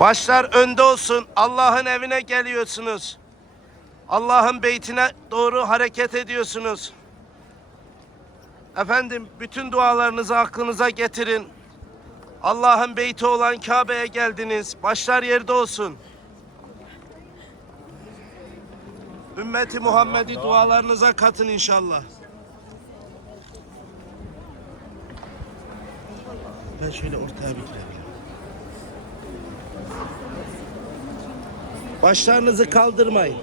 Başlar önde olsun. Allah'ın evine geliyorsunuz. Allah'ın beytine doğru hareket ediyorsunuz. Efendim, bütün dualarınızı aklınıza getirin. Allah'ın beyti olan Kabe'ye geldiniz. Başlar yerde olsun. Ümmeti Muhammed'i dualarınıza katın inşallah. Ben şöyle ortaya bir gireyim. Başlarınızı kaldırmayın.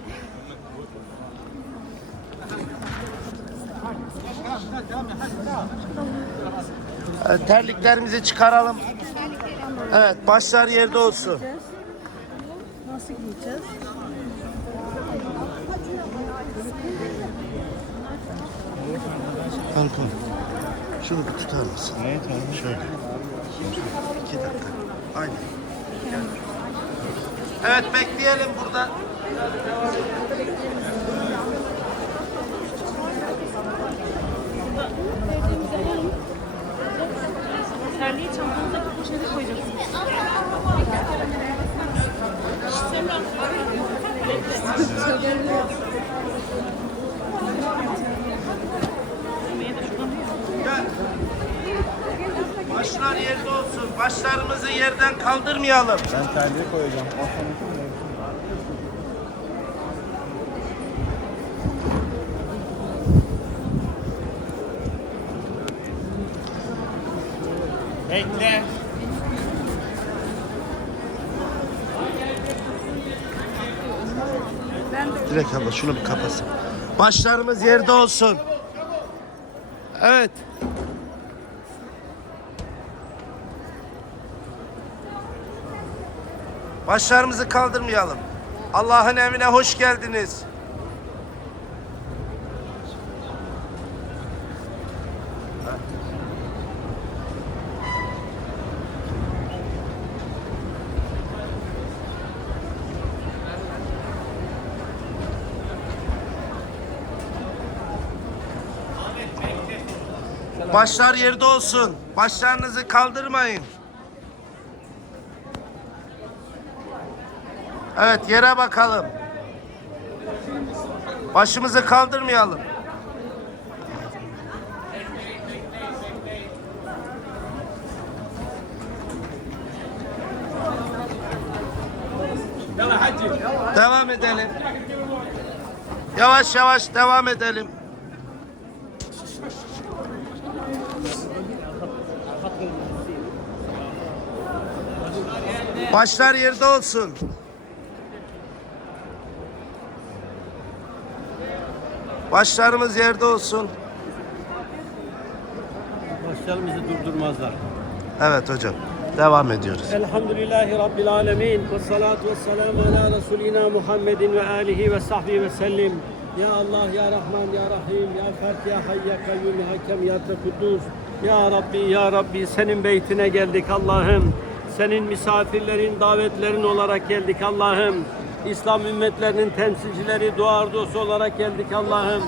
Evet, terliklerimizi çıkaralım. Evet, başlar yerde olsun. Nasıl giyeceğiz? Kankam, şunu bir tutar mısın? Evet abi. Şöyle. 2 dakika. Aynen. Evet, bekleyelim burada. Terliği çantanızdaki poşete koyacaksınız. Gel. Başlar yerde olsun. Başlarımızı yerden kaldırmayalım. Ben terliği koyacağım. Bekle. Direkt abla şunu bir kapasın. Başlarımız yerde olsun. Evet. Başlarımızı kaldırmayalım. Allah'ın evine hoş geldiniz. Başlar yerde olsun. Başlarınızı kaldırmayın. Evet, yere bakalım. Başımızı kaldırmayalım. Devam edelim. Yavaş yavaş devam edelim. Başlar yerde olsun. Başlarımız yerde olsun. Başlarımızı durdurmazlar. Evet hocam. Devam ediyoruz. Elhamdülillahi Rabbil alemin. Ve salatu ve selamu ala Resulina Muhammedin ve alihi ve sahbihi ve sellim. Ya Allah, Ya Rahman, Ya Rahim, Ya Fert, Ya Hayy, Ya Kayyum, Ya Hakem, Ya Tekudüs. Ya Rabbi, Ya Rabbi, senin beytine geldik Allah'ım. Senin misafirlerin, davetlerin olarak geldik Allah'ım. İslam ümmetlerinin temsilcileri, dua arzusu olarak geldik Allah'ım.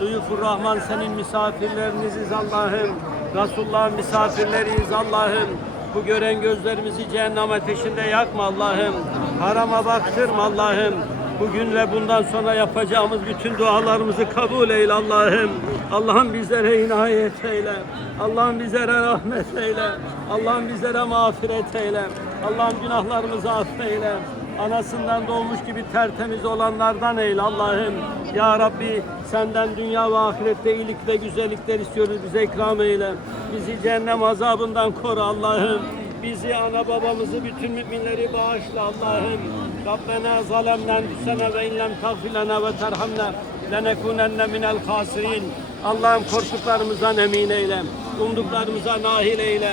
Duyufur Rahman, senin misafirleriniziz Allah'ım. Resulullah'ın misafirleriyiz Allah'ım. Bu gören gözlerimizi cehennem ateşinde yakma Allah'ım. Harama baktırma Allah'ım. Bugün ve bundan sonra yapacağımız bütün dualarımızı kabul eyle Allah'ım. Allah'ım bizlere inayet eyle. Allah'ım bizlere rahmet eyle. Allah'ım bizlere mağfiret eyle. Allah'ım günahlarımızı affeyle. Anasından doğmuş gibi tertemiz olanlardan eyle Allah'ım. Ya Rabbi, senden dünya ve ahirette iyilik ve güzellikler istiyoruz. Bize ikram eyle. Bizi cehennem azabından koru Allah'ım. Bizi, ana babamızı, bütün müminleri bağışla Allah'ım. Rabbena zalemna enfusena ve in lem tagfir lena ve terhamna lenekunenne minel hasirin. Allah'ım korktuklarımızdan emin eyle. Umduklarımıza nail eyle.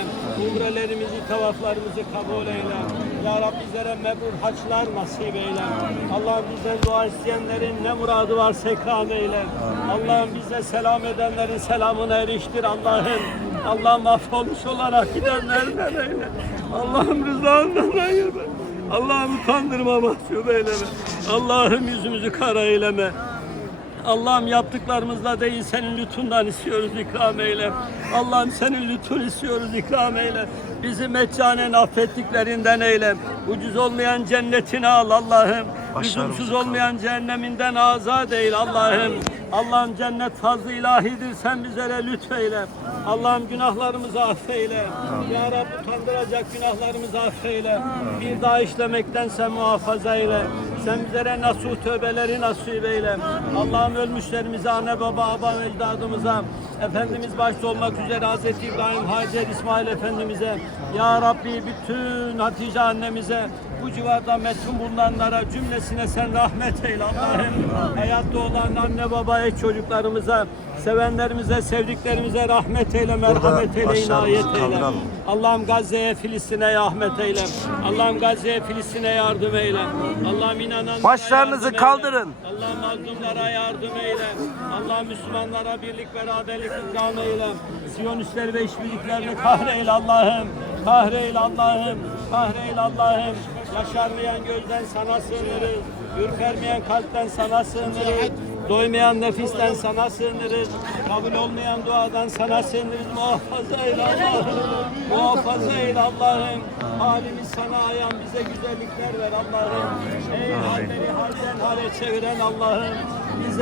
Umrelerimizi, tavaflarımızı kabul eyle. Ya Rabbi bizlere mebrur haçlar nasip eyle. Allah'ım bizden dua isteyenlerin ne muradı varsa ikram eyle. Allah'ım bize selam edenlerin selamını eriştir Allah'ım. Allah'ım mahvolmuş olarak gidenlerden eyle. Allah'ım rızandan ayırma. Allah'ım utandırma, mahcup eyleme. Allah'ım yüzümüzü kara eyleme. Allah'ım yaptıklarımızla değil senin lütfundan istiyoruz, ikram eyle. Allah'ım senin lütfun istiyoruz, ikram eyle. Bizi meccanen affettiklerinden eyle. Ucuz olmayan cennetini al Allah'ım. Lüzumsuz olmayan cehenneminden azat eyle Allah'ım. Allah'ım cennet fazlı ilahidir, sen bizlere lütfeyle. Allah'ım günahlarımızı affeyle. Ya Rabbi utandıracak günahlarımızı affeyle. Bir daha işlemekten sen muhafaza eyle. Sen bizlere nasuh tövbeleri nasip eyle. Allah'ım ölmüşlerimize, anne baba, aba ecdadımıza, Efendimiz başta olmak üzere Hazreti İbrahim, Hacer, İsmail Efendimiz'e, Ya Rabbi bütün Hatice annemize, bu civarda metfun bulunanlara cümlesine sen rahmet eyle Allah'ım. Hayatta olan anne baba, eş çocuklarımıza, sevenlerimize, sevdiklerimize rahmet eyle, merhamet eyle, inayet eyle. Allah'ım Gazze'ye, Filistin'e rahmet eyle. Allah'ım Gazze'ye, Filistin'e yardım eyle. Allah'ım inananlara Başlarınızı yardım kaldırın. eyle. Allah'ım mazlumlara yardım eyle. Allah'ım Müslümanlara birlik, beraberlik ikram eyle. Siyonistler ve işbirliklerini kahreyle Allah'ım. Kahreyle Allah'ım. Kahreyle Allah'ım. Yaşarmayan gözden sana sığınırız. Ürpermeyen kalpten sana sığınırız. Doymayan nefisten sana sığınırız. Kabul olmayan duadan sana sığınırız. Muhafaza eyle Allah'ım. Muhafaza eyle Allah'ım. Halimiz sana ayan bize güzellikler ver Allah'ım. Ey halleri halden hale çeviren Allah'ım. Bize